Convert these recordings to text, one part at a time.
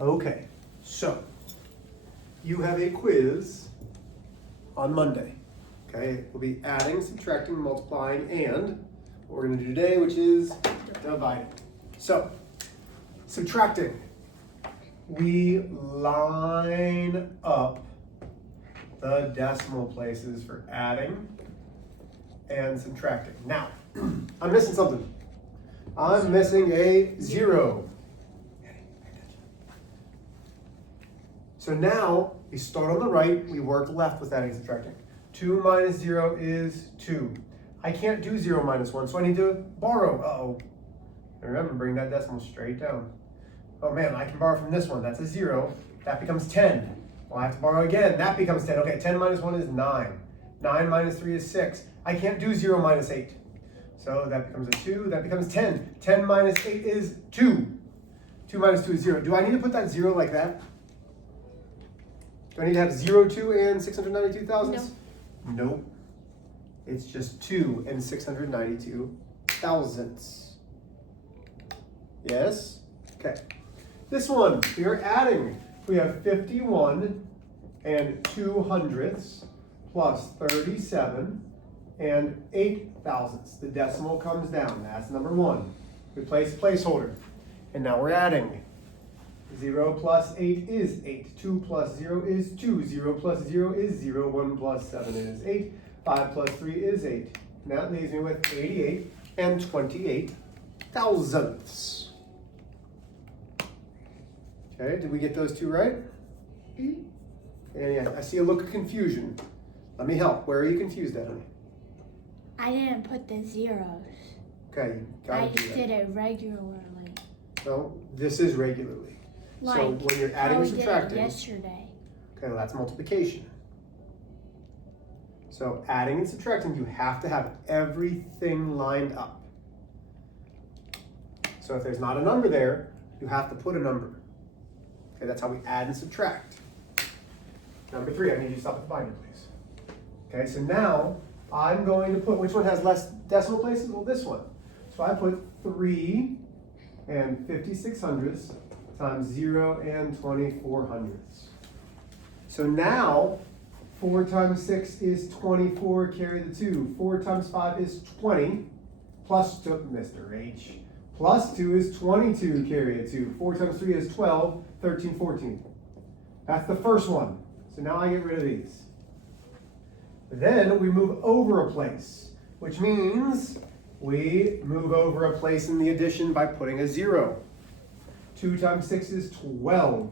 Okay, so you have a quiz on Monday. Okay, we'll be adding, subtracting, multiplying, and what we're going to do today, which is dividing. So, subtracting. We line up the decimal places for adding and subtracting. Now, I'm missing something. I'm missing a 0. So now, we start on the right, we work left with adding and subtracting. 2 minus 0 is 2. I can't do 0 minus 1, so I need to borrow. Uh-oh. Remember, bring that decimal straight down. Oh man, I can borrow from this one. That's a 0. That becomes 10. Well, I have to borrow again. That becomes 10. Okay, 10 minus 1 is 9. 9 minus 3 is 6. I can't do 0 minus 8. So that becomes a 2. That becomes 10. 10 minus 8 is 2. 2 minus 2 is 0. Do I need to put that 0 like that? Do I need to have 0, 2, and 692 thousandths? No. Nope. It's just 2 and 692 thousandths. Yes? Okay. This one, we are adding. We have 51 and 2 hundredths plus 37 and 8 thousandths. The decimal comes down. That's number 1. We place placeholder. And now we're adding. 0 plus 8 is 8. 2 plus 0 is 2. 0 plus 0 is 0. 1 plus 7 is 8. 5 plus 3 is 8. And that leaves me with 88 and 28 thousandths. Okay, did we get those two right? Mm-hmm. And yeah, I see a look of confusion. Let me help. Where are you confused at, honey? I didn't put the zeros. Okay, you gotta I do just that. did it regularly. No, this is regularly. Like So when you're adding how and we did it subtracting, yesterday. okay, well, that's multiplication. So adding and subtracting, you have to have everything lined up. So if there's not a number there, you have to put a number. Okay, that's how we add and subtract. Number 3, I need you to stop at the binder, please. Okay, so now I'm going to put, which one has less decimal places? Well, this one. So I put 3 and 56 hundredths times 0 and 24 hundredths. So now, 4 times 6 is 24, carry the 2. 4 times 5 is 20, plus Mr. H. Plus 2 is 22, carry a 2. 4 times 3 is 12, 13, 14. That's the first one. So now I get rid of these. Then we move over a place, which means we move over a place in the addition by putting a 0. 2 times 6 is 12.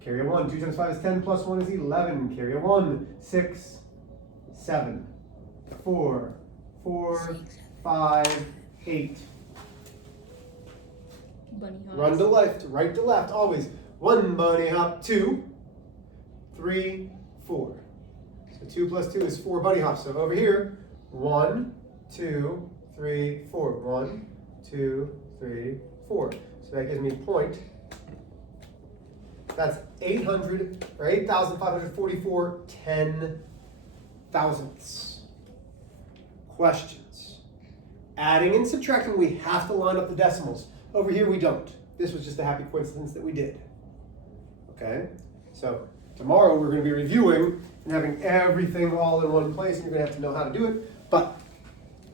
Carry a 1. 2 times 5 is 10, plus 1 is 11. Carry a 1. 6, 7, 4, 4, 5, 8. Bunny hops. Run to left, right to left, always. 1 bunny hop, 2, 3, 4. So 2 plus 2 is 4 bunny hops. So over here, 1, 2, 3, 4. 1, 2, 3, 4. So that gives me a point. That's 800, or 8,544 10 thousandths. Questions? Adding and subtracting, we have to line up the decimals. Over here, we don't. This was just a happy coincidence that we did. Okay? So tomorrow, we're going to be reviewing and having everything all in one place, and you're going to have to know how to do it. But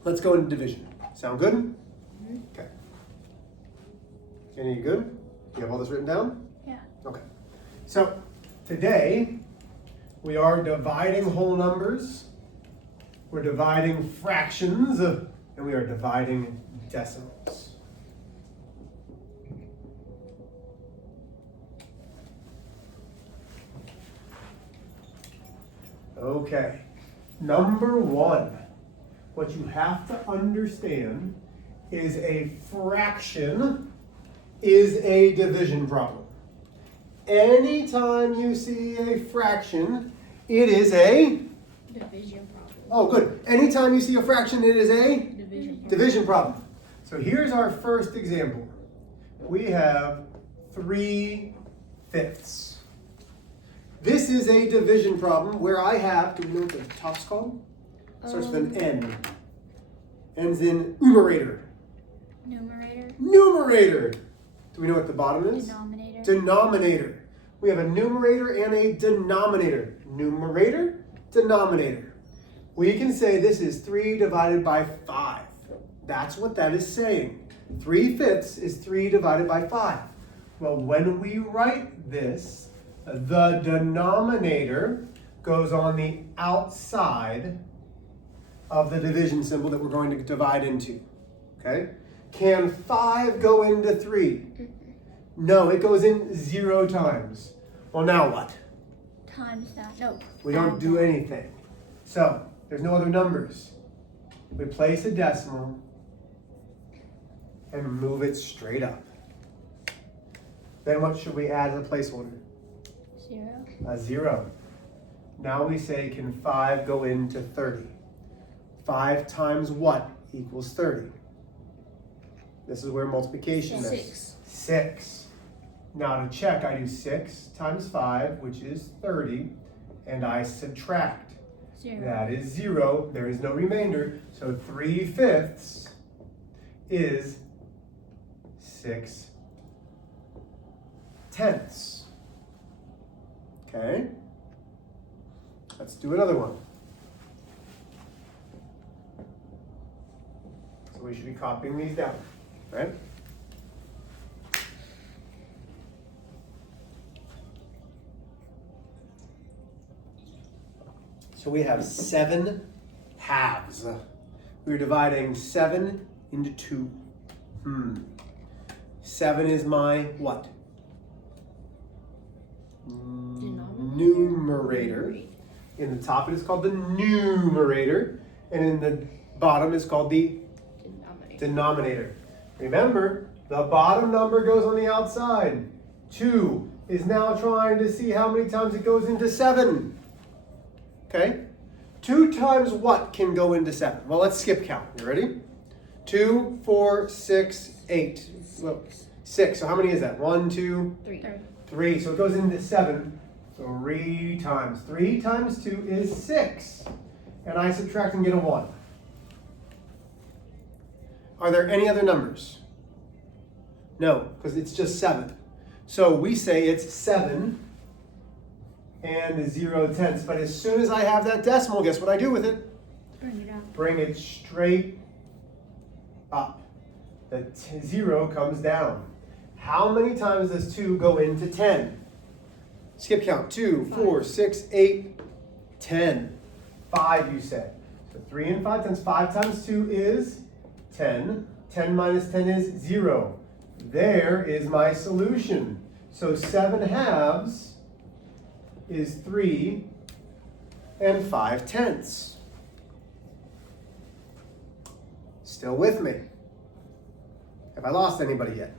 let's go into division. Sound good? Mm-hmm. Okay. Jenny, you good? You have all this written down? Yeah. Okay. So today we are dividing whole numbers, we're dividing fractions, and we are dividing decimals. Okay. Number 1, what you have to understand is a fraction is a division problem. Anytime you see a fraction, it is a Division problem. Oh, good. Anytime you see a fraction, it is a Division problem. division problem. So here's our first example. We have 3/5. This is a division problem where I have, do we know what the top's called? Starts with an N. Ends in numerator. Numerator. Numerator. Do we know what the bottom is? Denominator. Denominator. We have a numerator and a denominator. Numerator, denominator. We can say this is 3 divided by 5. That's what that is saying. 3/5 is 3 divided by 5. Well, when we write this, the denominator goes on the outside of the division symbol that we're going to divide into. Okay? Can 5 go into 3? No, it goes in 0 times. Well, now what? Times that. No. We don't do anything. So, there's no other numbers. We place a decimal and move it straight up. Then what should we add as a placeholder? 0. A 0. Now we say, can 5 go into 30? 5 times what equals 30? This is where multiplication is. 6. 6. Now to check, I do 6 times 5, which is 30, and I subtract. 0. That is 0. There is no remainder. So 3/5 is 6/10. Okay? Let's do another one. So we should be copying these down, right? So we have 7 halves. We're dividing 7 into 2. 7 is my what? Numerator. In the top it is called the numerator, and in the bottom is called the denominator. Remember, the bottom number goes on the outside. 2 is now trying to see how many times it goes into 7. Okay? 2 times what can go into 7? Well, let's skip count. You ready? 2, 4, 6, 8. Well, 6. So how many is that? 1, 2, 3. So it goes into 7 3 times. 3 times 2 is 6. And I subtract and get a 1. Are there any other numbers? No, because it's just 7. So we say it's 7 and 0/10. But as soon as I have that decimal, guess what I do with it? Bring it up. Bring it straight up. The 0 comes down. How many times does 2 go into 10? Skip count. 2, 4, 6, 8, 10. 5, you said. So 3 and 5 times 5 times 2 is 10. 10 minus 10 is 0. There is my solution. So 7 halves is 3 and 5/10. Still with me? Have I lost anybody yet?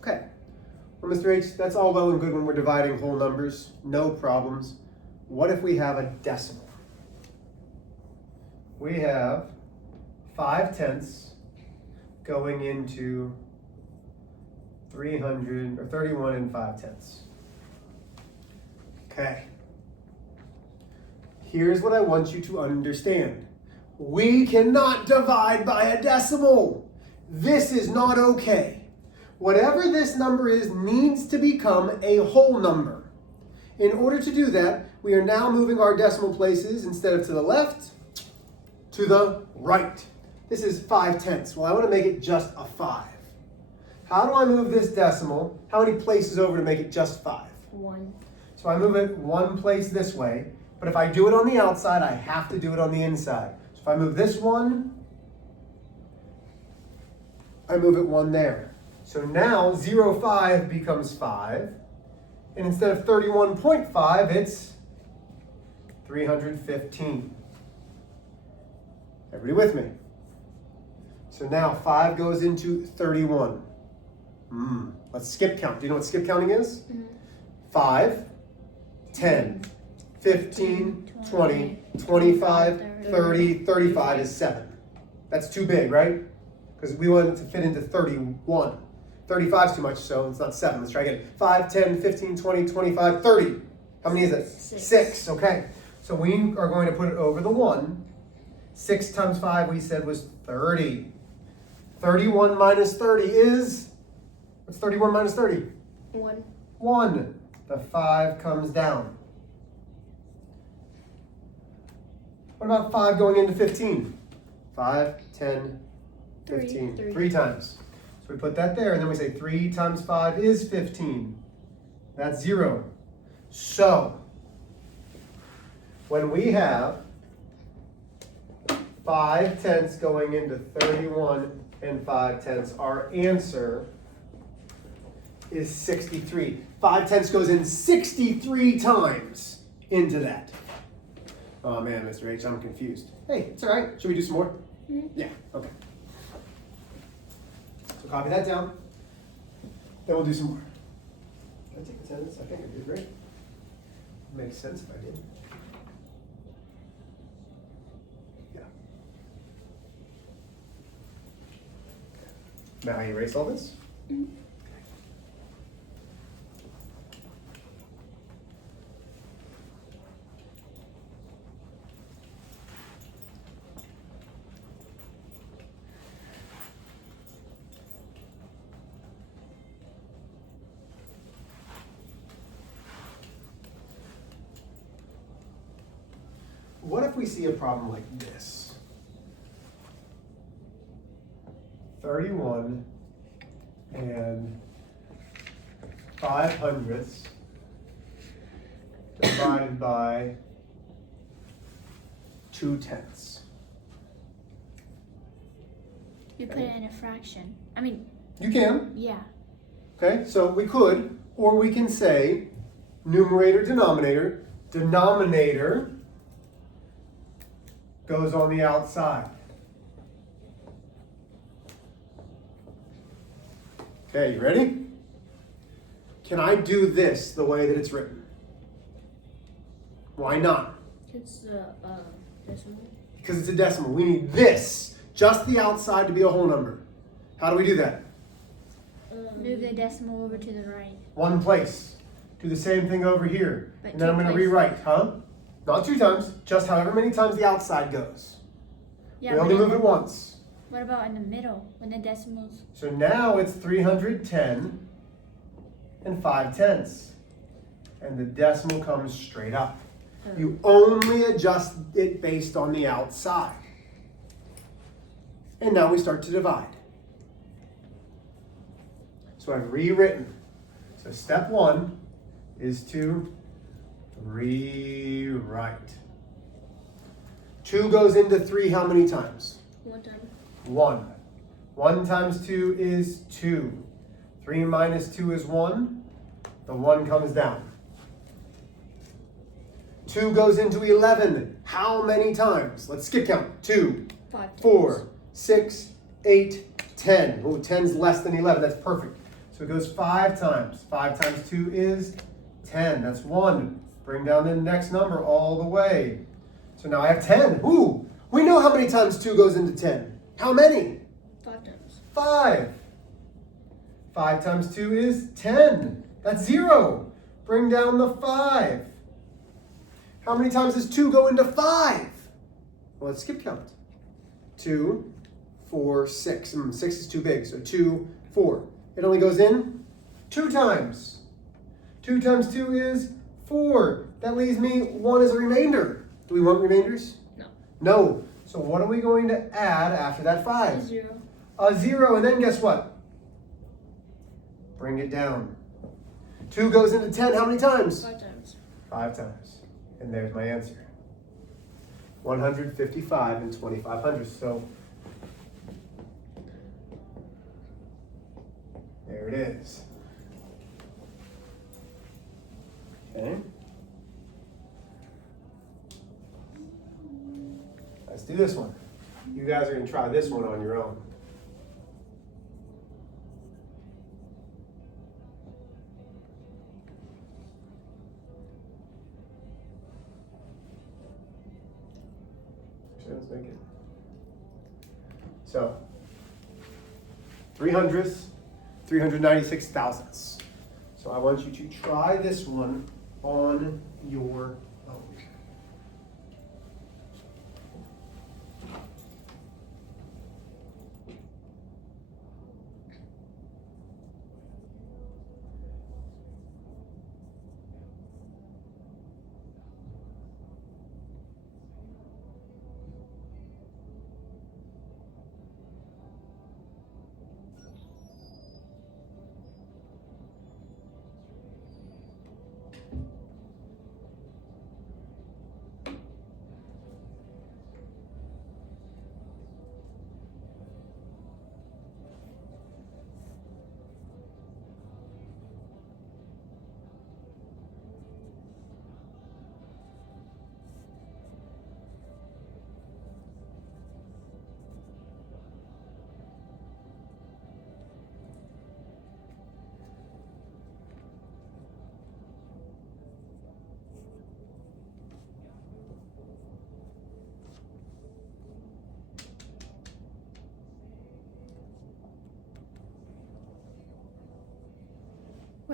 Okay. Well, Mr. H, that's all well and good when we're dividing whole numbers. No problems. What if we have a decimal? We have 5/10 going into 300 or 31 and 5/10. Okay. Here's what I want you to understand. We cannot divide by a decimal. This is not okay. Whatever this number is needs to become a whole number. In order to do that, we are now moving our decimal places instead of to the left, to the right. This is 5/10. Well, I want to make it just a 5. How do I move this decimal? How many places over to make it just 5? 1. So I move it 1 place this way, but if I do it on the outside, I have to do it on the inside. So if I move this 1, I move it 1 there. So now 0.5 becomes 5, and instead of 31.5, it's 315. Everybody with me? So now 5 goes into 31. Let's skip count. Do you know what skip counting is? 5, 10, 15, 20, 25, 30, 35 is 7. That's too big, right? Because we want it to fit into 31. 35 is too much, so it's not 7. Let's try again. 5, 10, 15, 20, 25, 30. How many is it? 6. Okay. So we are going to put it over the 1. 6 times 5 we said was 30. 31 minus 30 is What's 31 minus 30? 1. 1. The 5 comes down. What about 5 going into 15? 5, 10, 15. 3. 3 times. So we put that there, and then we say 3 times 5 is 15. That's 0. So, when we have 5 tenths going into 31 and 5 tenths, our answer is 63. 5 tenths goes in 63 times into that. Oh man, Mr. H, I'm confused. Hey, it's all right. Should we do some more? Mhm. Yeah, okay. So copy that down. Then we'll do some more. Did I take attendance? I think I did, right? Makes sense if I did. Yeah. Now I erase all this? Mhm. What if we see a problem like this? 31 and 5/100ths divided by 2/10. You put it in a fraction. I mean, You can, yeah. okay? So we could, or we can say numerator, denominator. Denominator goes on the outside. Okay, you ready? Can I do this the way that it's written? Why not? It's decimal. Because it's a decimal. We need this, just the outside, to be a whole number. How do we do that? Move the decimal over to the right. One place. Do the same thing over here. But And then I'm two going to places. rewrite, huh? Not 2 times, just however many times the outside goes. Yeah. We but only in move the- it once. What about in the middle when the decimals? So now it's 310 and 5/10. And the decimal comes straight up. You only adjust it based on the outside. And now we start to divide. So I've rewritten. So step 1 is to rewrite. 2 goes into 3 how many times? 1 time. 1. 1 times 2 is 2. 3 minus 2 is 1. The 1 comes down. 2 goes into 11 how many times? Let's skip count. 2, 5. 4, 6, 8, 10. Oh, 10's less than 11. That's perfect. So it goes 5 times. 5 times 2 is 10. That's 1. Bring down the next number all the way. So now I have 10. Ooh, we know how many times 2 goes into 10. How many? 5 times. 5. 5 times 2 is 10. That's 0. Bring down the 5. How many times does 2 go into 5? Well, let's skip count. 2, 4, 6. 6 is too big, so 2, 4. It only goes in 2 times. 2 times 2 is 4. That leaves me 1 as a remainder. Do we want remainders? No. No. So what are we going to add after that 5? 0. A 0, and then guess what? Bring it down. 2 goes into 10 how many times? 5 times. 5 times. And there's my answer. 155 and 25/100. So there it is. Okay. Let's do this one. You guys are going to try this one on your own. Let's make it. So, 300ths, 396 thousandths. So I want you to try this one on your own.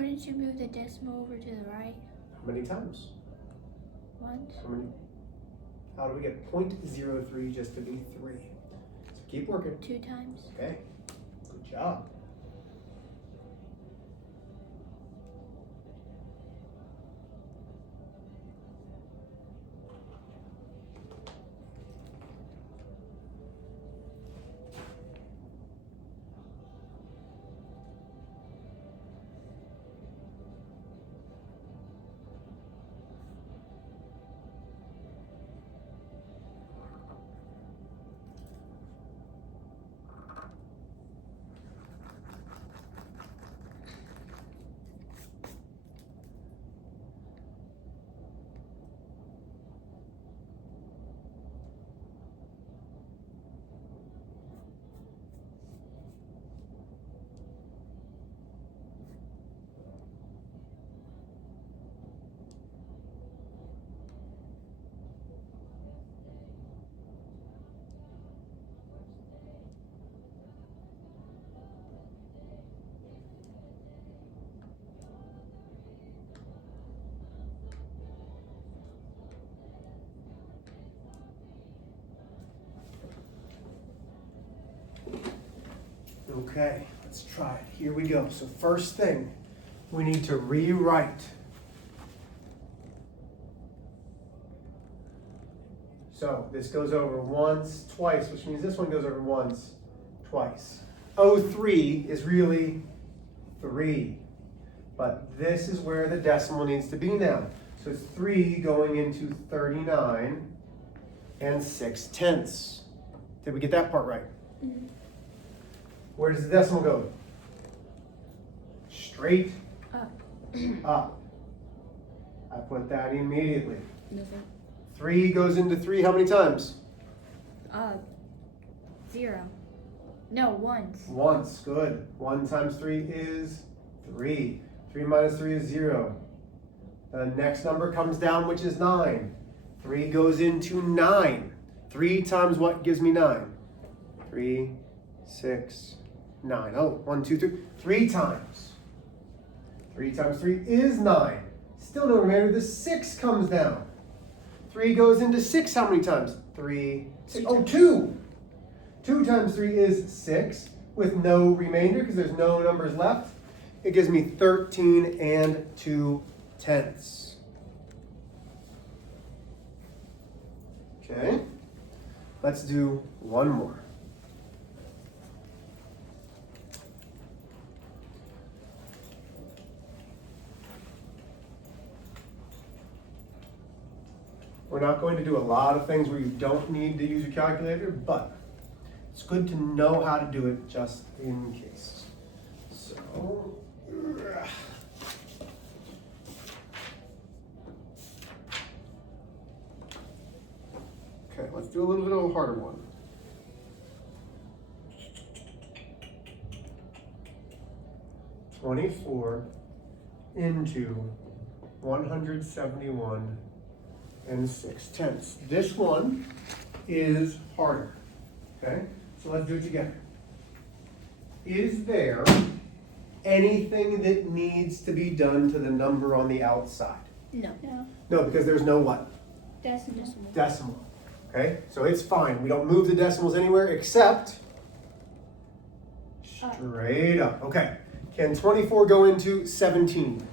Wouldn't you move the decimal over to the right How many times? once? How do we get 0.03 just to be 3? So keep working. 2 times. Okay, good job. Okay, let's try it. Here we go. So first thing, we need to rewrite. So this goes over once, twice, which means this one goes over once, twice. 03 is really 3. But this is where the decimal needs to be now. So it's 3 going into 39 and 6/10. Did we get that part right? Mm-hmm. Where does the decimal go? Straight Up. up. I put that immediately. Nothing. 3 goes into 3 how many times? 0. No, once. Once, good. 1 times 3 is 3. 3 minus 3 is 0. The next number comes down, which is 9. 3 goes into 9. 3 times what gives me 9? 3, 6, 9. Oh, 1, 2, 3. 3 times. 3 times 3 is 9. Still no remainder. The 6 comes down. 3 goes into 6 how many times? 3, 6. Oh, 2. 2 times 3 is 6 with no remainder because there's no numbers left. It gives me 13 and 2/10. Okay, let's do one more. We're not going to do a lot of things where you don't need to use your calculator, but it's good to know how to do it just in case. So, okay, let's do a little bit of a harder one. (24) into 171 and 6/10. This one is harder. Okay, so let's do it together. Is there anything that needs to be done to the number on the outside? No. No. No, because there's no what? Decimal. Decimal. Okay, so it's fine. We don't move the decimals anywhere except straight up. Okay, can 24 go into 17?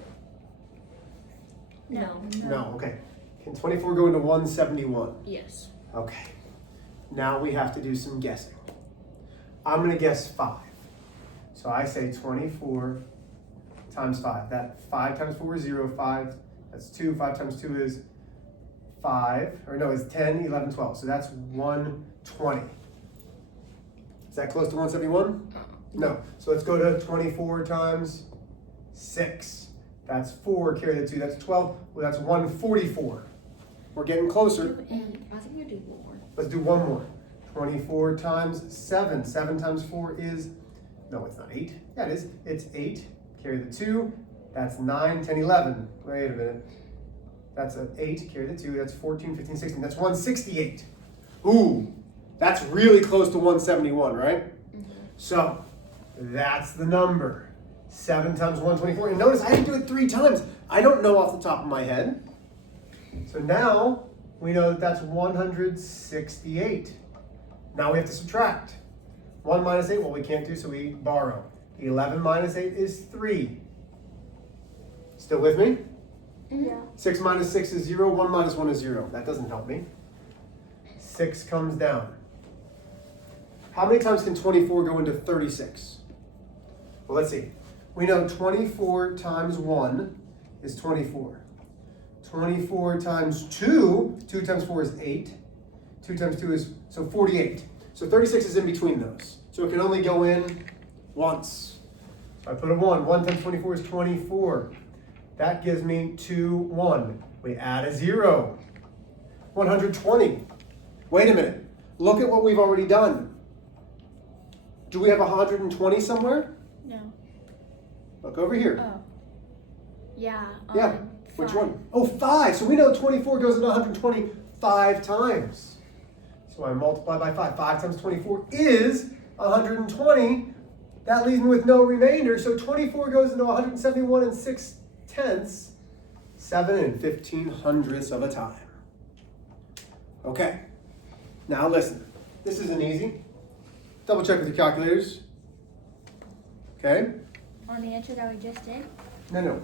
No. No, okay. Can 24 go into 171? Yes. Okay. Now we have to do some guessing. I'm going to guess 5. So I say 24 times 5. That 5 times 4 is 0. 5, that's 2. 5 times 2 is 5. Or no, it's 10, 11, 12. So that's 120. Is that close to 171? No. So let's go to 24 times 6. That's 4. Carry the 2. That's 12. Well, that's 144. We're getting closer. I think we do one more. Let's do one more. 24 times 7. 7 times 4 is, no, it's not 8. Yeah, it is. It's 8. Carry the 2. That's 9, 10, 11. Wait a minute. That's an 8. Carry the 2. That's 14, 15, 16. That's 168. Ooh, that's really close to 171, right? Mm-hmm. So, that's the number. 7 times 124. And notice I didn't do it 3 times. I don't know off the top of my head. So now we know that that's 168. Now we have to subtract. 1 minus 8, well, we can't do, so we borrow. 11 minus 8 is 3. Still with me? Yeah. 6 minus 6 is 0. 1 minus 1 is 0. That doesn't help me. 6 comes down. How many times can 24 go into 36? Well, let's see. We know 24 times 1 is 24. 24 times 2, 2 times 4 is 8. 2 times 2 is, so 48. So 36 is in between those. So it can only go in once. So I put a 1. 1 times 24 is 24. That gives me 2, 1. We add a 0. 120. Wait a minute. Look at what we've already done. Do we have 120 somewhere? No. Look over here. Oh. Yeah. Yeah. Which one? Oh, 5. So we know 24 goes into 120 5 times. So I multiply by 5. 5 times 24 is 120. That leaves me with no remainder. So 24 goes into 171 and 6/10, 7 1/1500ths of a time. Okay. Now listen. This isn't easy. Double check with your calculators. Okay? On the answer that we just did? No.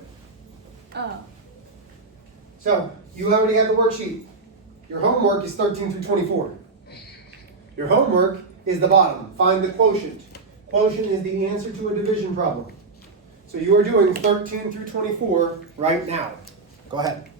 Oh. So you already have the worksheet. Your homework is 13 through 24. Your homework is the bottom. Find the quotient. Quotient is the answer to a division problem. So you are doing 13 through 24 right now. Go ahead.